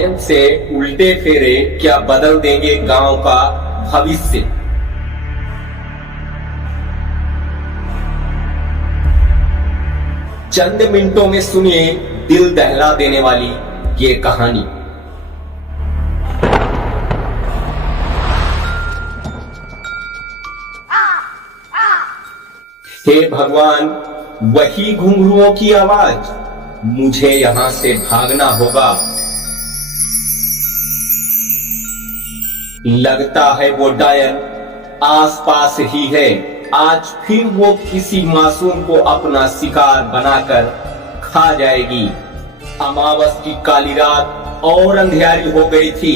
डायन से उल्टे फेरे क्या बदल देंगे गांव का भविष्य। चंद मिनटों में सुनिए दिल दहला देने वाली ये कहानी। हे भगवान, वही घुंघरुओं की आवाज, मुझे यहां से भागना होगा। लगता है वो डायन आसपास ही है। आज फिर वो किसी मासूम को अपना शिकार बनाकर खा जाएगी। अमावस की काली रात और अंधियारी हो गई थी।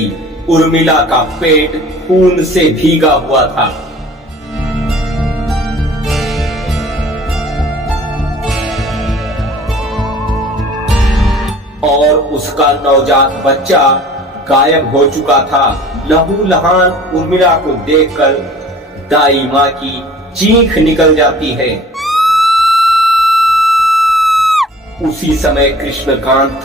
उर्मिला का पेट खून से भीगा हुआ था। और उसका नवजात बच्चा गायब हो चुका था। लहूलुहान उर्मिला को देखकर दाई माँ की चीख निकल जाती है। उसी समय कृष्णकांत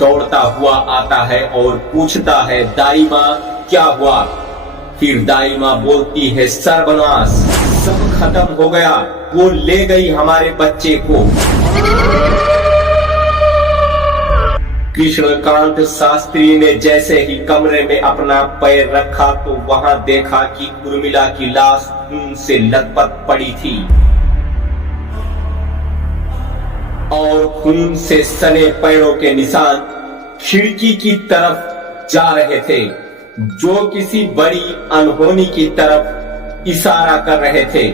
दौड़ता हुआ आता है और पूछता है, दाई माँ क्या हुआ? फिर दाई माँ बोलती है, सर्वनाश, सब खत्म हो गया, वो ले गई हमारे बच्चे को। कृष्णकांत शास्त्री ने जैसे ही कमरे में अपना पैर रखा तो वहां देखा कि उर्मिला की लाश खून से लथपथ पड़ी थी और खून से सने पैरों के निशान खिड़की की तरफ जा रहे थे, जो किसी बड़ी अनहोनी की तरफ इशारा कर रहे थे।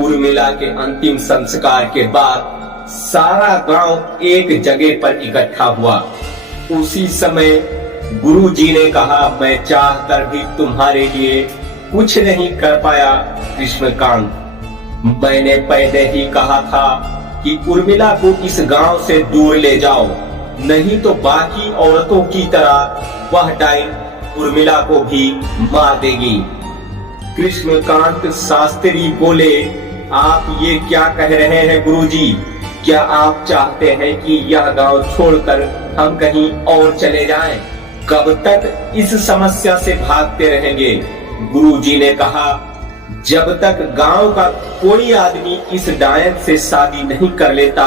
उर्मिला के अंतिम संस्कार के बाद सारा गांव एक जगह पर इकट्ठा हुआ। उसी समय गुरुजी ने कहा, मैं चाहकर भी तुम्हारे लिए कुछ नहीं कर पाया कृष्णकांत। मैंने पहले ही कहा था कि उर्मिला को इस गांव से दूर ले जाओ, नहीं तो बाकी औरतों की तरह वह डायन उर्मिला को भी मार देगी। कृष्णकांत शास्त्री बोले, आप ये क्या कह रहे हैं गुरुजी? क्या आप चाहते हैं कि यह गांव छोड़कर हम कहीं और चले जाएं? कब तक इस समस्या से भागते रहेंगे? गुरुजी ने कहा, जब तक गांव का कोई आदमी इस डायन से शादी नहीं कर लेता,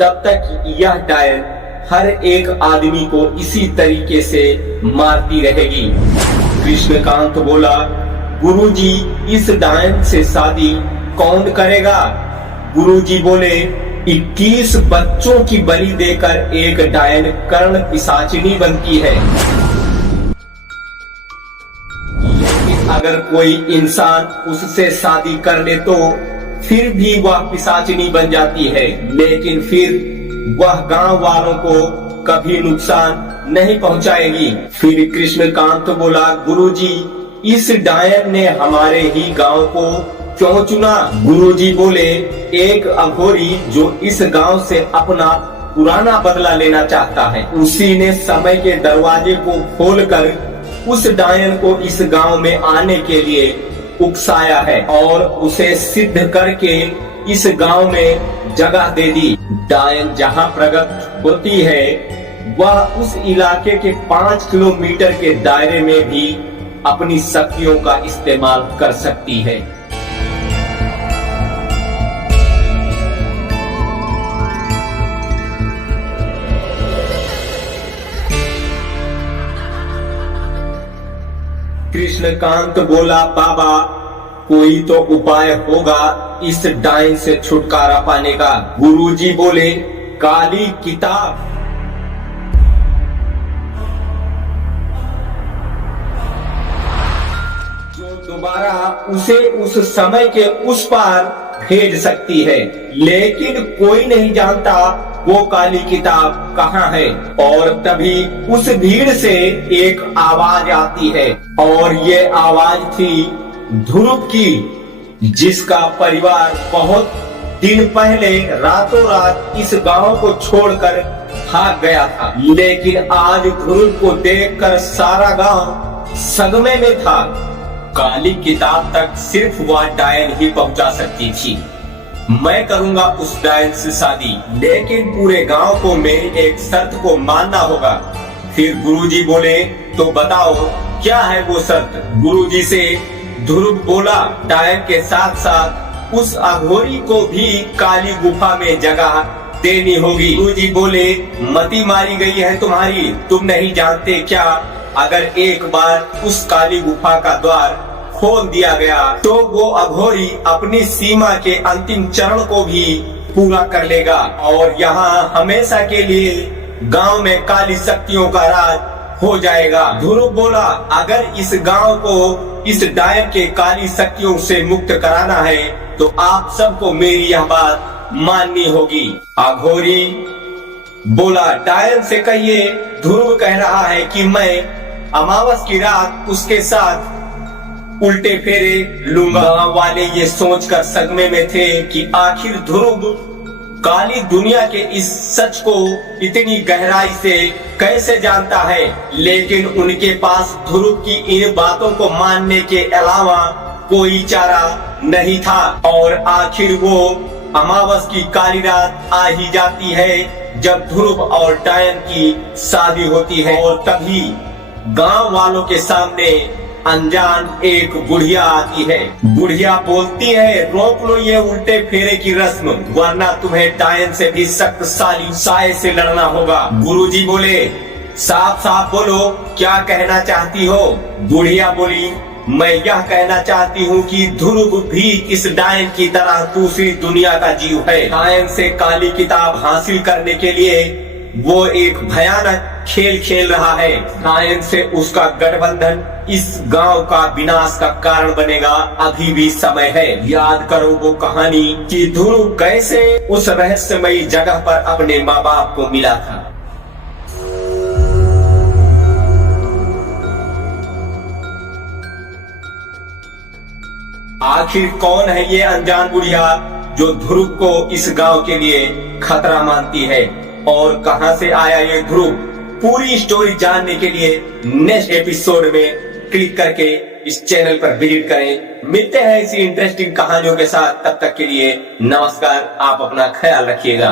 तब तक यह डायन हर एक आदमी को इसी तरीके से मारती रहेगी। कृष्णकांत बोला, गुरुजी, इस डायन से शादी कौन करेगा? गुरुजी बोले, 21 बच्चों की बलि देकर एक डायन कर्ण पिशाचिनी बनती है, लेकिन अगर कोई इंसान उससे शादी कर ले तो फिर भी वह पिशाचिनी बन जाती है, लेकिन फिर वह गांव वालों को कभी नुकसान नहीं पहुंचाएगी। फिर कृष्णकांत बोला, गुरुजी, इस डायन ने हमारे ही गांव को क्यों चुना? गुरुजी बोले, एक अघोरी जो इस गांव से अपना पुराना बदला लेना चाहता है, उसी ने समय के दरवाजे को खोलकर उस डायन को इस गांव में आने के लिए उकसाया है और उसे सिद्ध करके इस गांव में जगह दे दी। डायन जहां प्रकट होती है वह उस इलाके के 5 किलोमीटर के दायरे में भी अपनी शक्तियों का इस्तेमाल कर सकती है। कृष्णकांत बोला, बाबा, कोई तो उपाय होगा इस डायन से छुटकारा पाने का। गुरुजी बोले, काली किताब। जो दोबारा उसे उस समय के उस पार भेज सकती है, लेकिन कोई नहीं जानता वो काली किताब कहाँ है। और तभी उस भीड़ से एक आवाज आती है और ये आवाज थी ध्रुव की, जिसका परिवार बहुत दिन पहले रातों रात इस गांव को छोड़कर भाग गया था, लेकिन आज ध्रुव को देखकर सारा गांव सदमे में था। काली किताब तक सिर्फ वह डायन ही पहुंचा सकती थी। मैं करूंगा उस डायन से शादी, लेकिन पूरे गांव को मेरी एक शर्त को मानना होगा। फिर गुरुजी बोले, तो बताओ क्या है वो शर्त। गुरुजी से ध्रुव बोला, डायन के साथ साथ उस अघोरी को भी काली गुफा में जगह देनी होगी। गुरुजी बोले, मती मारी गई है तुम्हारी, तुम नहीं जानते क्या, अगर एक बार उस काली गुफा का द्वार खोल दिया गया तो वो अघोरी अपनी सीमा के अंतिम चरण को भी पूरा कर लेगा और यहाँ हमेशा के लिए गांव में काली शक्तियों का राज हो जाएगा। ध्रुव बोला, अगर इस गांव को इस डायन के काली शक्तियों से मुक्त कराना है तो आप सबको मेरी यह बात माननी होगी। अघोरी बोला, डायन से कहिए ध्रुव कह रहा है कि मैं अमावस की रात उसके साथ उल्टे फेरे लूंगा। गांव वाले ये सोचकर सदमे में थे कि आखिर ध्रुव काली दुनिया के इस सच को इतनी गहराई से कैसे जानता है, लेकिन उनके पास ध्रुव की इन बातों को मानने के अलावा कोई चारा नहीं था। और आखिर वो अमावस की काली रात आ ही जाती है जब ध्रुव और डायन की शादी होती है और तभी गांव वालों के सामने अनजान एक बुढ़िया आती है। बुढ़िया बोलती है, रोक लो ये उल्टे फेरे की रस्म, वरना तुम्हें डायन से भी शक्तिशाली साये से लड़ना होगा। गुरुजी बोले, साफ साफ बोलो क्या कहना चाहती हो। बुढ़िया बोली, मैं यह कहना चाहती हूँ कि ध्रुव भी इस डायन की तरह दूसरी दुनिया का जीव है। डायन से काली किताब हासिल करने के लिए वो एक भयानक खेल खेल रहा है। डायन से उसका गठबंधन इस गांव का विनाश का कारण बनेगा। अभी भी समय है, याद करो वो कहानी कि ध्रुव कैसे उस रहस्यमयी जगह पर अपने माँ बाप को मिला था। आखिर कौन है ये अनजान बुढ़िया जो ध्रुव को इस गांव के लिए खतरा मानती है और कहां से आया ये ध्रुव? पूरी स्टोरी जानने के लिए नेक्स्ट एपिसोड में क्लिक करके इस चैनल पर विजिट करें। मिलते हैं इसी इंटरेस्टिंग कहानियों के साथ, तब तक के लिए नमस्कार। आप अपना ख्याल रखिएगा।